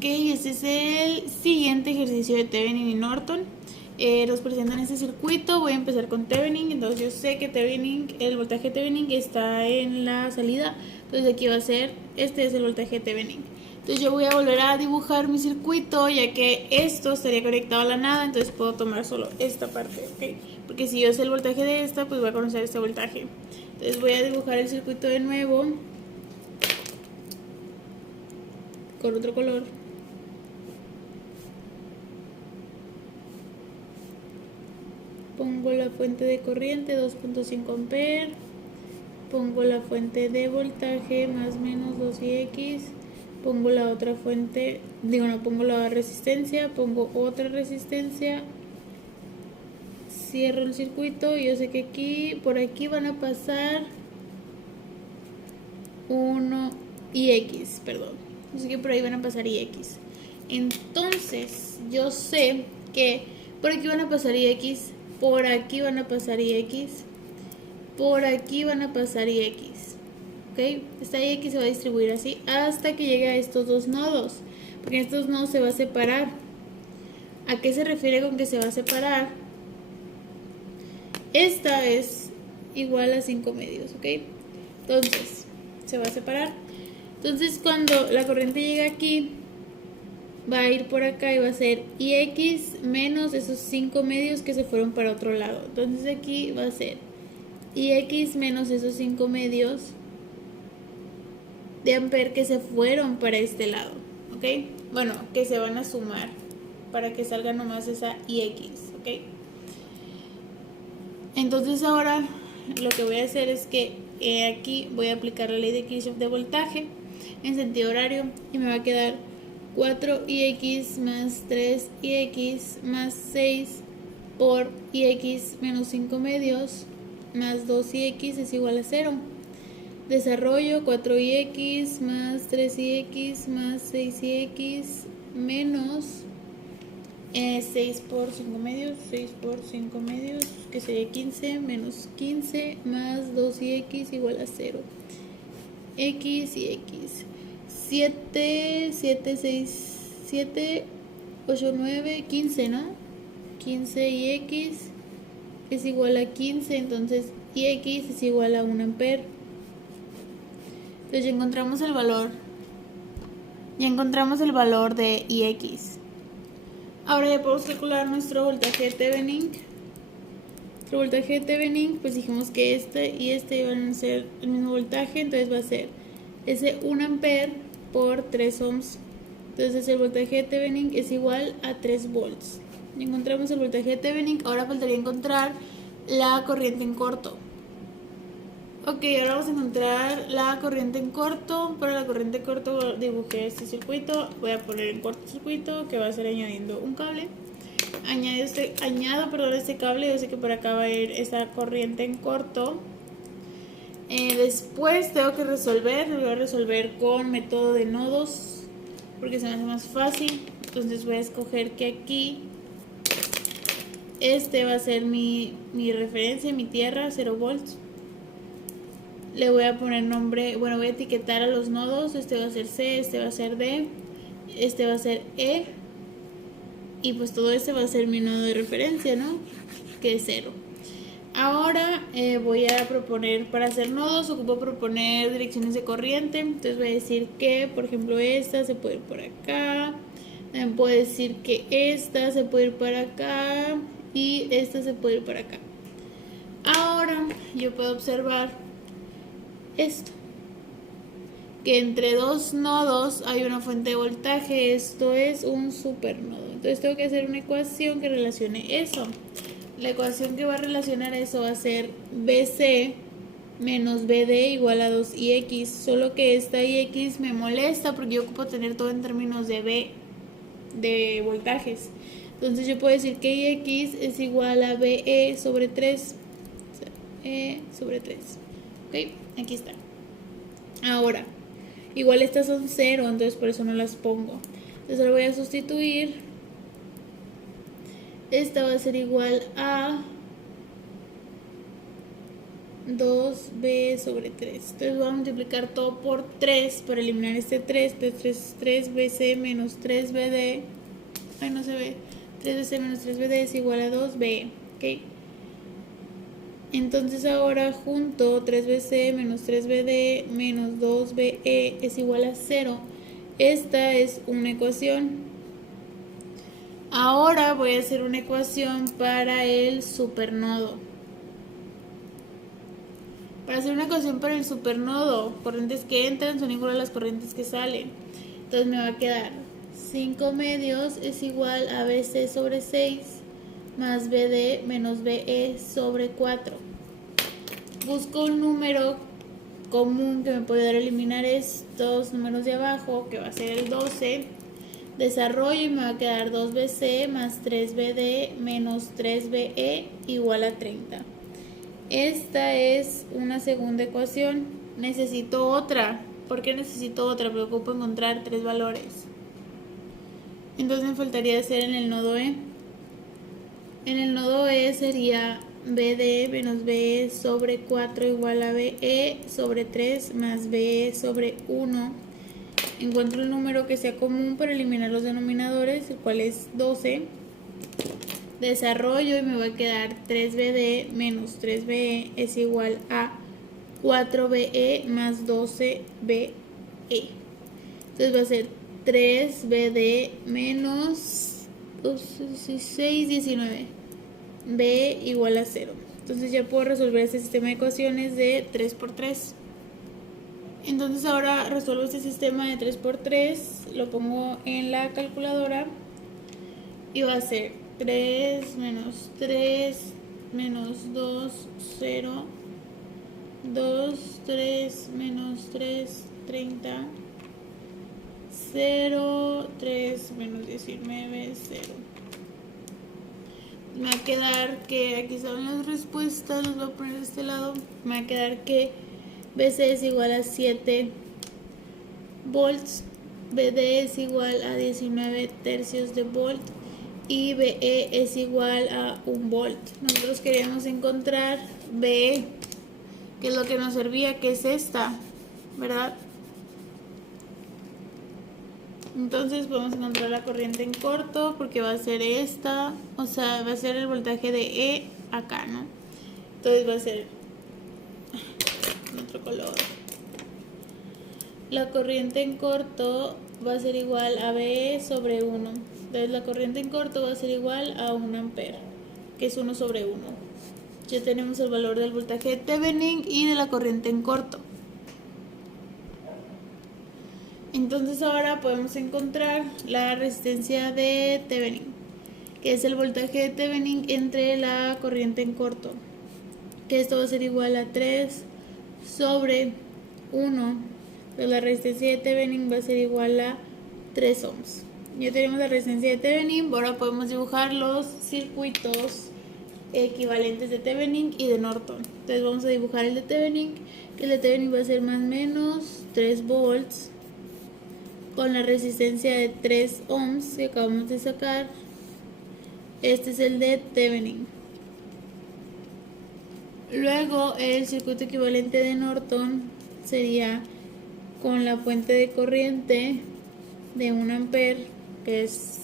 Ok, este es el siguiente ejercicio de Thevenin y Norton. Nos presentan este circuito. Voy a empezar con Thevenin. Entonces yo sé que Thevenin, el voltaje Thevenin está en la salida. Entonces aquí va a ser, este es el voltaje Thevenin. Entonces yo voy a volver a dibujar mi circuito, ya que esto estaría conectado a la nada. Entonces puedo tomar solo esta parte, ¿ok? Porque si yo sé el voltaje de esta, pues voy a conocer este voltaje. Entonces voy a dibujar el circuito de nuevo con otro color. Pongo la fuente de corriente 2.5 amperes, pongo la fuente de voltaje más menos 2ix, pongo la otra fuente, pongo la resistencia, pongo otra resistencia, cierro el circuito. Yo sé que aquí, por aquí van a pasar 1 y x, perdón, yo sé que por ahí van a pasar y x. Entonces yo sé que por aquí van a pasar y x, por aquí van a pasar y x, por aquí van a pasar ix, ¿ok? Esta ix se va a distribuir así hasta que llegue a estos dos nodos, porque en estos nodos se va a separar. ¿A qué se refiere con que se va a separar? Esta es igual a 5 medios, ¿ok? Entonces, se va a separar. Entonces, cuando la corriente llega aquí, va a ir por acá y va a ser ix menos esos 5 medios que se fueron para otro lado. Entonces aquí va a ser ix menos esos 5 medios de amper que se fueron para este lado, ¿ok? Bueno, que se van a sumar para que salga nomás esa ix, ¿ok? Entonces ahora lo que voy a hacer es que aquí voy a aplicar la ley de Kirchhoff de voltaje en sentido horario y me va a quedar 4ix más 3ix más 6 por ix menos 5 medios más 2ix es igual a 0. Desarrollo 4ix más 3ix más 6ix menos 6 por 5 medios, 6 por 5 medios, que sería 15, menos 15 más 2ix igual a 0. X y X. 7, 7, 6, 7, 8, 9, 15, ¿no? 15 y X es igual a 15, entonces Ix es igual a 1 amper. Entonces ya encontramos el valor. Ya encontramos el valor de Ix. Ahora ya podemos calcular nuestro voltaje de Thevenin. Nuestro voltaje de Thevenin, pues dijimos que este y este iban a ser el mismo voltaje, entonces va a ser ese 1 amper por 3 ohms. Entonces el voltaje de Thevenin es igual a 3 volts. Encontramos el voltaje de Thevenin. Ahora faltaría encontrar la corriente en corto. Ok, ahora vamos a encontrar la corriente en corto. Para la corriente en corto dibujé este circuito. Voy a poner en cortocircuito, que va a ser añadiendo un cable. Añado este cable. Yo sé que por acá va a ir esa corriente en corto. Después tengo que resolver. Lo voy a resolver con método de nodos, porque se me hace más fácil. Entonces voy a escoger que aquí este va a ser mi referencia, mi tierra, 0 volts. Le voy a poner nombre, bueno, voy a etiquetar a los nodos. Este va a ser C, este va a ser D, este va a ser E. Y pues todo este va a ser mi nodo de referencia, ¿no? Que es 0. Ahora voy a proponer, para hacer nodos, ocupo proponer direcciones de corriente. Entonces voy a decir que, por ejemplo, esta se puede ir por acá. También puedo decir que esta se puede ir para acá y esta se puede ir para acá. Ahora yo puedo observar esto, que entre dos nodos hay una fuente de voltaje. Esto es un supernodo. Entonces tengo que hacer una ecuación que relacione eso. La ecuación que va a relacionar eso va a ser BC menos BD igual a 2IX. Solo que esta IX me molesta porque yo ocupo tener todo en términos de B, de voltajes. Entonces yo puedo decir que IX es igual a BE sobre 3. E sobre 3. Ok, aquí está. Ahora, igual estas son 0, entonces por eso no las pongo. Entonces ahora voy a sustituir. Esta va a ser igual a 2b sobre 3. Entonces voy a multiplicar todo por 3 para eliminar este 3. Entonces 3bc menos 3bd. Ay, no se ve. 3bc menos 3bd es igual a 2b. ¿Ok? Entonces ahora junto 3bc menos 3bd menos 2be es igual a 0. Esta es una ecuación. Ahora voy a hacer una ecuación para el supernodo. Para hacer una ecuación para el supernodo, corrientes que entran son igual a las corrientes que salen. Entonces me va a quedar 5 medios es igual a BC sobre 6 más BD menos BE sobre 4. Busco un número común que me pueda eliminar estos números de abajo, que va a ser el 12. Desarrollo y me va a quedar 2BC más 3BD menos 3BE igual a 30. Esta es una segunda ecuación. Necesito otra. ¿Por qué necesito otra? Porque ocupo encontrar 3 valores. Entonces me faltaría hacer en el nodo E. En el nodo E sería BD menos BE sobre 4 igual a BE sobre 3 más BE sobre 1. Encuentro el número que sea común para eliminar los denominadores, el cual es 12. Desarrollo y me va a quedar 3BD menos 3BE es igual a 4BE más 12BE. Entonces va a ser 3BD menos 16, 19. B igual a 0. Entonces ya puedo resolver este sistema de ecuaciones de 3 por 3. Entonces ahora resuelvo este sistema de 3 por 3, lo pongo en la calculadora y va a ser 3 menos 3 menos 2, 0, 2, 3 menos 3, 30, 0, 3 menos 19, 0. Me va a quedar que, aquí están las respuestas, los voy a poner de este lado, me va a quedar que BC es igual a 7 volts, BD es igual a 19 tercios de volt y BE es igual a 1 volt. Nosotros queríamos encontrar BE, que es lo que nos servía, que es esta, ¿verdad? Entonces podemos encontrar la corriente en corto porque va a ser esta, o sea, va a ser el voltaje de E acá, ¿no? Entonces va a ser otro color. La corriente en corto va a ser igual a BE sobre 1. Entonces la corriente en corto va a ser igual a 1 ampere, que es 1 sobre 1. Ya tenemos el valor del voltaje de Thevenin y de la corriente en corto. Entonces ahora podemos encontrar la resistencia de Thevenin, que es el voltaje de Thevenin entre la corriente en corto, que esto va a ser igual a 3 sobre 1. Entonces la resistencia de Thevenin va a ser igual a 3 ohms. Ya tenemos la resistencia de Thevenin, ahora podemos dibujar los circuitos equivalentes de Thevenin y de Norton. Entonces vamos a dibujar el de Thevenin, que el de Thevenin va a ser más o menos 3 volts con la resistencia de 3 ohms que acabamos de sacar. Este es el de Thevenin. Luego el circuito equivalente de Norton sería con la fuente de corriente de 1 ampere, que es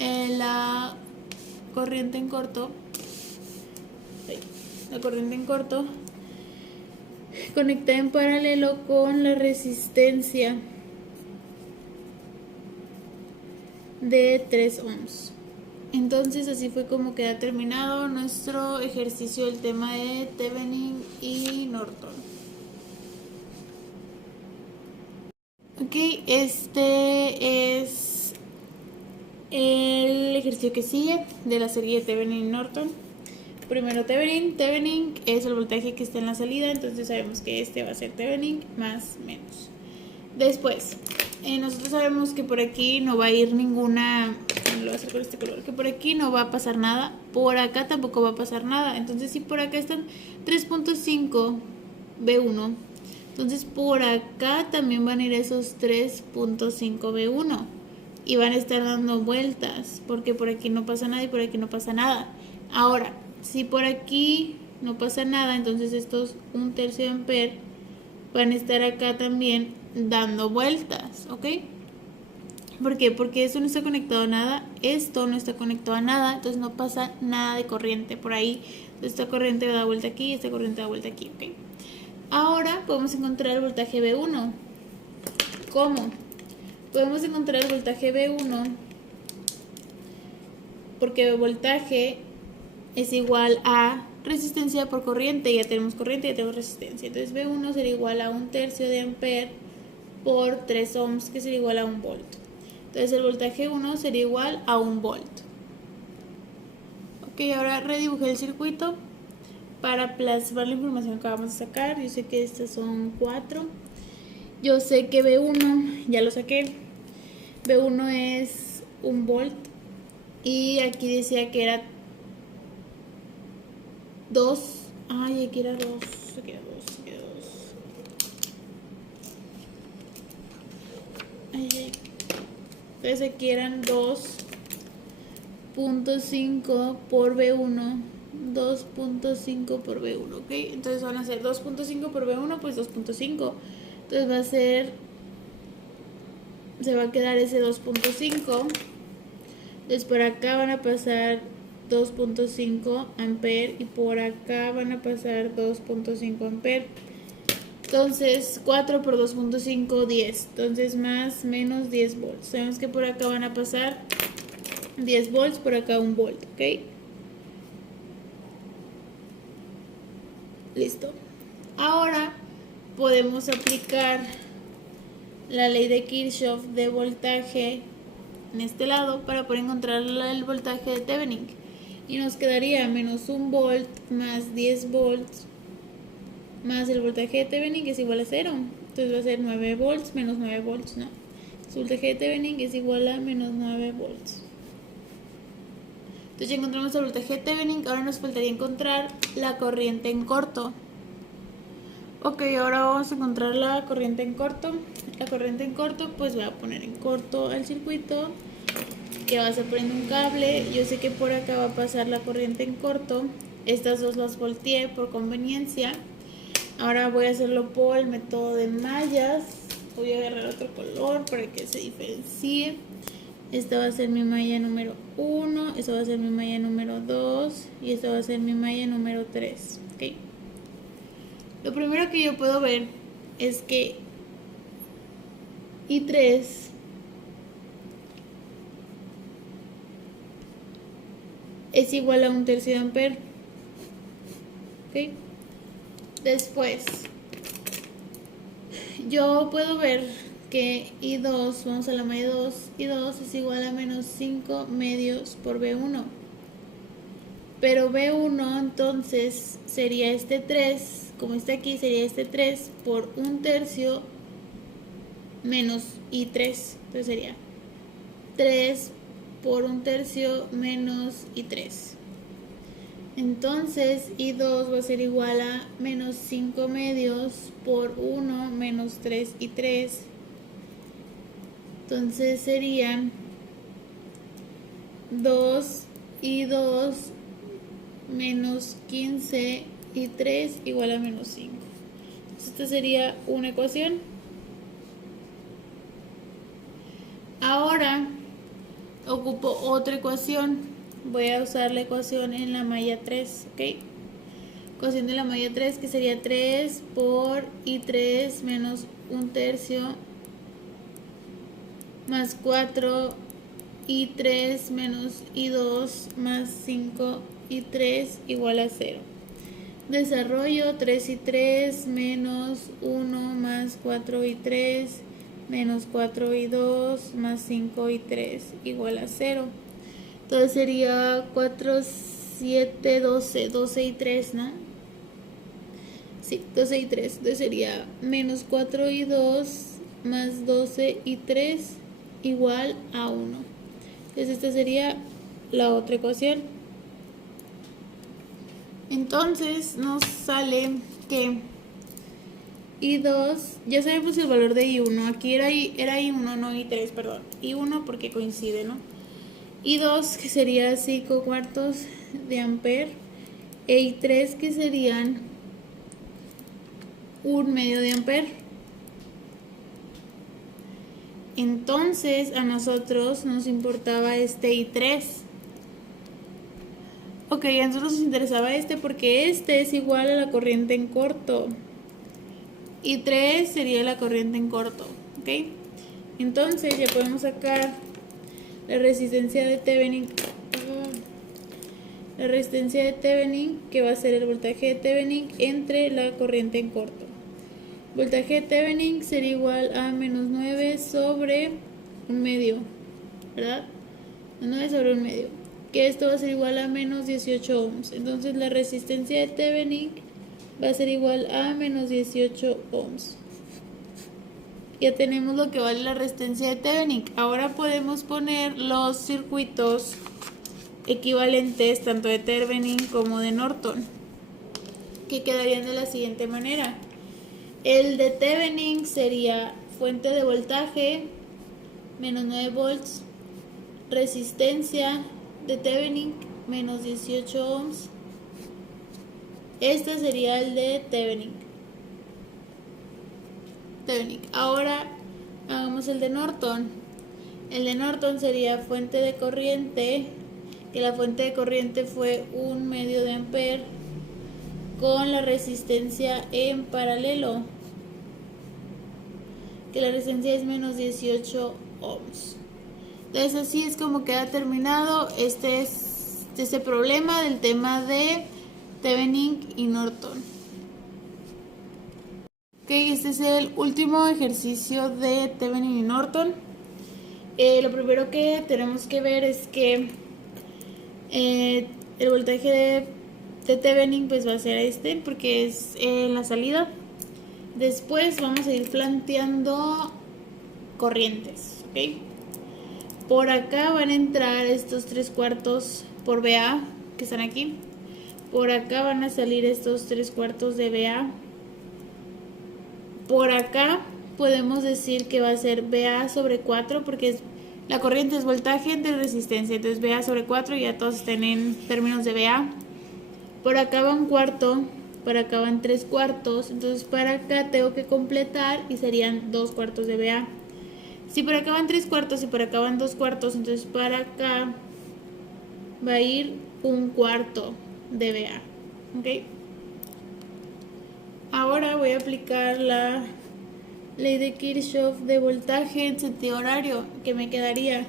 la corriente en corto. La corriente en corto conectada en paralelo con la resistencia de 3 ohms. Entonces así fue como queda terminado nuestro ejercicio del tema de Thevenin y Norton. Ok, este es el ejercicio que sigue de la serie de Thevenin y Norton. Primero Thevenin es el voltaje que está en la salida, entonces sabemos que este va a ser Thevenin más menos. Después, nosotros sabemos que por aquí no va a ir ninguna, lo voy a hacer con este color, que por aquí no va a pasar nada, por acá tampoco va a pasar nada. Entonces si por acá están 3.5 B1, entonces por acá también van a ir esos 3.5 B1 y van a estar dando vueltas, porque por aquí no pasa nada y por aquí no pasa nada. Ahora, si por aquí no pasa nada. Entonces estos 1/3 de ampere van a estar acá también dando vueltas, ¿ok? ¿Por qué? Porque eso no está conectado a nada, esto no está conectado a nada, entonces no pasa nada de corriente por ahí. Entonces esta corriente da vuelta aquí, esta corriente da vuelta aquí, ¿ok? Ahora podemos encontrar el voltaje B1. ¿Cómo? Podemos encontrar el voltaje B1 porque el voltaje es igual a resistencia por corriente. Ya tenemos corriente, ya tenemos resistencia. Entonces B1 sería igual a 1/3 de ampere por 3 ohms, que sería igual a 1 volt. Entonces el voltaje 1 sería igual a 1 volt. Ok, ahora redibujé el circuito para plasmar la información que vamos a sacar. Yo sé que estas son 4. Yo sé que B1, ya lo saqué. B1 es 1 volt. Y aquí decía que era 2. Ay, aquí era 2. Aquí era 2. Aquí era 2. Ay. Entonces aquí eran 2.5 por B1. 2.5 por B1, ¿ok? Entonces van a ser 2.5 por B1, pues 2.5. Entonces va a ser, se va a quedar ese 2.5. Entonces por acá van a pasar 2.5 ampere y por acá van a pasar 2.5 ampere. Entonces 4 por 2.5, 10. Entonces más menos 10 volts. Sabemos que por acá van a pasar 10 volts, por acá 1 volt, ¿ok? Listo. Ahora podemos aplicar la ley de Kirchhoff de voltaje en este lado para poder encontrar el voltaje de Thevenin. Y nos quedaría menos 1 volt más 10 volts más el voltaje de Thevenin, que es igual a 0. Entonces va a ser 9 volts menos 9 volts, ¿no? Su voltaje de Thevenin es igual a menos 9 volts. Entonces ya encontramos el voltaje de Thevenin. Ahora nos faltaría encontrar la corriente en corto. Ok, ahora vamos a encontrar la corriente en corto. La corriente en corto, pues voy a poner en corto el circuito, que va a ser poniendo un cable. Yo sé que por acá va a pasar la corriente en corto. Estas dos las volteé por conveniencia. Ahora voy a hacerlo por el método de mallas. Voy a agarrar otro color para que se diferencie. Esta va a ser mi malla número 1, esta va a ser mi malla número 2 y esta va a ser mi malla número 3. ¿Okay? Lo primero que yo puedo ver es que I3 es igual a 1/3 de ampere. ¿Okay? Después, yo puedo ver que I2, vamos a la malla 2, I2 es igual a menos 5 medios por B1. Pero B1 entonces sería este 3, como está aquí, sería este 3 por 1/3 menos I3. Entonces sería 3 por 1/3 menos I3. Entonces I2 va a ser igual a menos 5 medios por 1 menos 3 I3. Entonces serían 2 I2 menos 15 I3 igual a menos 5. Esta sería una ecuación. Ahora ocupo otra ecuación. Voy a usar la ecuación en la malla 3, ¿ok? Ecuación de la malla 3, que sería 3 por I3 menos 1/3 más 4 I3 menos I2 más 5 I3 igual a 0. Desarrollo 3 I3 menos 1 más 4 I3 menos 4 I2 más 5 I3 igual a 0. Entonces sería 4, 7, 12, 12 y 3, ¿no? Sí, 12 y 3. Entonces sería menos 4 y 2 más 12 y 3 igual a 1. Entonces esta sería la otra ecuación. Entonces nos sale que I2, ya sabemos el valor de I1. Aquí era I1, no I3, perdón. I1 porque coincide, ¿no? I2, que sería 5 cuartos de ampere, e I3 que serían 1/2 de ampere. Entonces a nosotros nos importaba este I3. Ok, a nosotros nos interesaba este porque este es igual a la corriente en corto. I3 sería la corriente en corto. Ok, entonces ya podemos sacar la resistencia de Thevenin. La resistencia de Thevenin, que va a ser el voltaje de Thevenin entre la corriente en corto. Voltaje de Thevenin sería igual a menos 9 sobre 1/2, ¿verdad? 9 sobre 1/2, que esto va a ser igual a menos 18 ohms. Entonces la resistencia de Thevenin va a ser igual a menos 18 ohms. Ya tenemos lo que vale la resistencia de Thevenin. Ahora podemos poner los circuitos equivalentes tanto de Thevenin como de Norton, que quedarían de la siguiente manera. El de Thevenin sería fuente de voltaje menos 9 volts, resistencia de Thevenin menos 18 ohms. Este sería el de Thevenin. Ahora hagamos el de Norton. El de Norton sería fuente de corriente, que la fuente de corriente fue 1/2 de ampere, con la resistencia en paralelo, que la resistencia es menos 18 ohms. Entonces así es como queda terminado este problema del tema de Thevenin y Norton. Ok, este es el último ejercicio de Thevenin y Norton. Lo primero que tenemos que ver es que el voltaje de Thevenin pues va a ser este, porque es la salida. Después vamos a ir planteando corrientes, ¿ok? Por acá van a entrar estos 3/4 por VA que están aquí. Por acá van a salir estos 3/4 de VA. Por acá podemos decir que va a ser VA sobre 4, porque la corriente es voltaje entre resistencia. Entonces VA sobre 4, ya todos están en términos de VA. Por acá va 1/4, por acá van 3/4. Entonces para acá tengo que completar y serían 2/4 de VA. Si por acá van 3/4 y por acá van 2/4, entonces para acá va a ir 1/4 de VA. ¿Ok? Ahora voy a aplicar la ley de Kirchhoff de voltaje en sentido horario, que me quedaría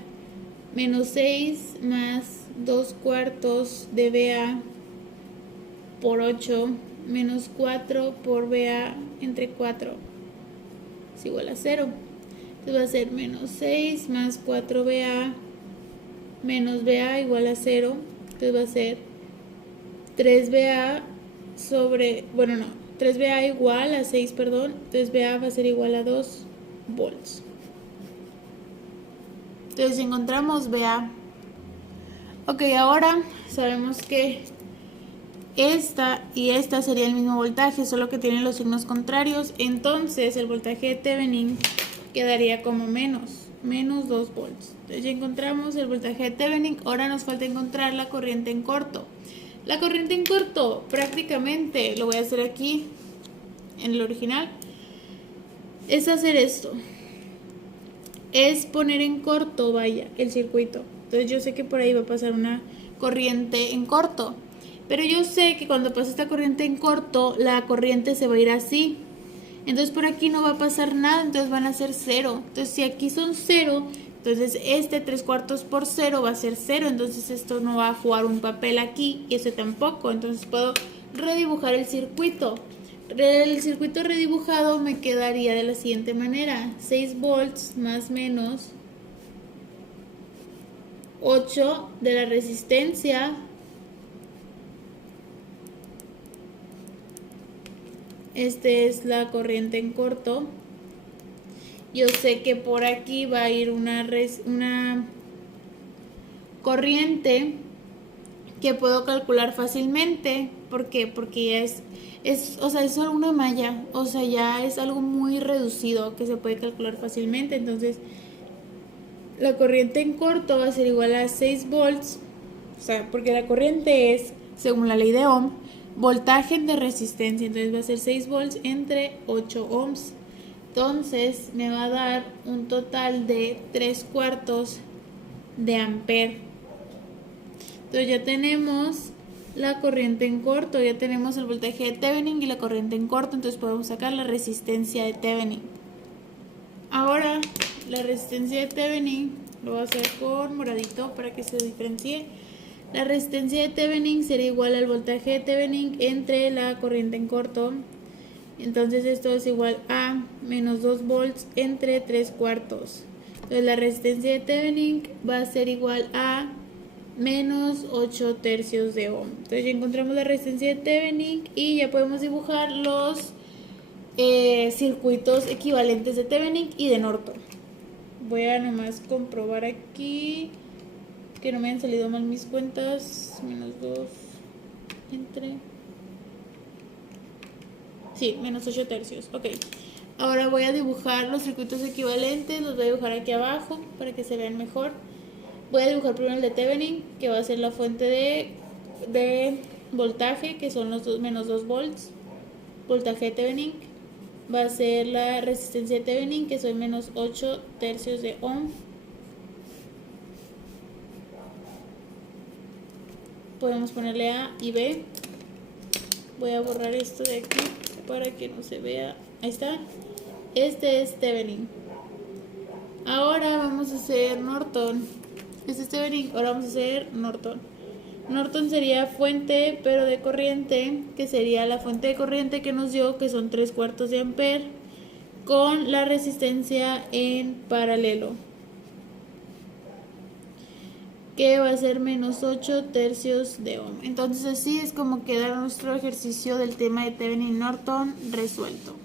menos 6 más 2/4 de VA por 8 menos 4 por VA entre 4 es igual a 0. Entonces va a ser menos 6 más 4VA menos VA igual a 0. Entonces va a ser 3VA sobre, 3VA igual a 6, perdón. Entonces VA va a ser igual a 2 volts. Entonces encontramos VA. Ok, ahora sabemos que esta y esta sería el mismo voltaje, solo que tienen los signos contrarios. Entonces el voltaje de Thevenin quedaría como menos 2 volts. Entonces ya encontramos el voltaje de Thevenin. Ahora nos falta encontrar la corriente en corto. La corriente en corto prácticamente, lo voy a hacer aquí en el original, es hacer esto. Es poner en corto, vaya, el circuito. Entonces yo sé que por ahí va a pasar una corriente en corto. Pero yo sé que cuando pasa esta corriente en corto, la corriente se va a ir así. Entonces por aquí no va a pasar nada, entonces van a ser 0. Entonces si aquí son 0, entonces este 3/4 por 0 va a ser 0. Entonces esto no va a jugar un papel aquí y ese tampoco. Entonces puedo redibujar el circuito. El circuito redibujado me quedaría de la siguiente manera. 6 volts más menos 8 de la resistencia Este es la corriente en corto. Yo sé que por aquí va a ir una corriente que puedo calcular fácilmente. ¿Por qué? Porque ya o sea, es solo una malla. O sea, ya es algo muy reducido que se puede calcular fácilmente. Entonces, la corriente en corto va a ser igual a 6 volts. O sea, porque la corriente es según la ley de Ohm, voltaje de resistencia. Entonces va a ser 6 volts entre 8 ohms. Entonces me va a dar un total de 3/4 de ampere. Entonces ya tenemos la corriente en corto, ya tenemos el voltaje de Thevenin y la corriente en corto, entonces podemos sacar la resistencia de Thevenin. Ahora la resistencia de Thevenin lo voy a hacer con moradito para que se diferencie. La resistencia de Thevenin será igual al voltaje de Thevenin entre la corriente en corto. Entonces esto es igual a menos 2 volts entre 3/4. Entonces la resistencia de Thevenin va a ser igual a menos 8 tercios de ohm. Entonces ya encontramos la resistencia de Thevenin y ya podemos dibujar los circuitos equivalentes de Thevenin y de Norton. Voy a nomás comprobar aquí que no me han salido mal mis cuentas. Menos 2 entre... Sí, menos 8 tercios. Ok. Ahora voy a dibujar los circuitos equivalentes. Los voy a dibujar aquí abajo para que se vean mejor. Voy a dibujar primero el de Thevenin, que va a ser la fuente de voltaje, que son los menos 2 volts. Voltaje de Thevenin. Va a ser la resistencia de Thevenin, que son menos 8 tercios de ohm. Podemos ponerle A y B. Voy a borrar esto de aquí para que no se vea. Ahí está. Este es Thevenin. Ahora vamos a hacer Norton. Este es Thevenin. Ahora vamos a hacer Norton. Norton sería fuente, pero de corriente, que sería la fuente de corriente que nos dio, que son 3/4 de ampere, con la resistencia en paralelo, que va a ser menos 8 tercios de ohm. Entonces así es como queda nuestro ejercicio del tema de Thevenin Norton resuelto.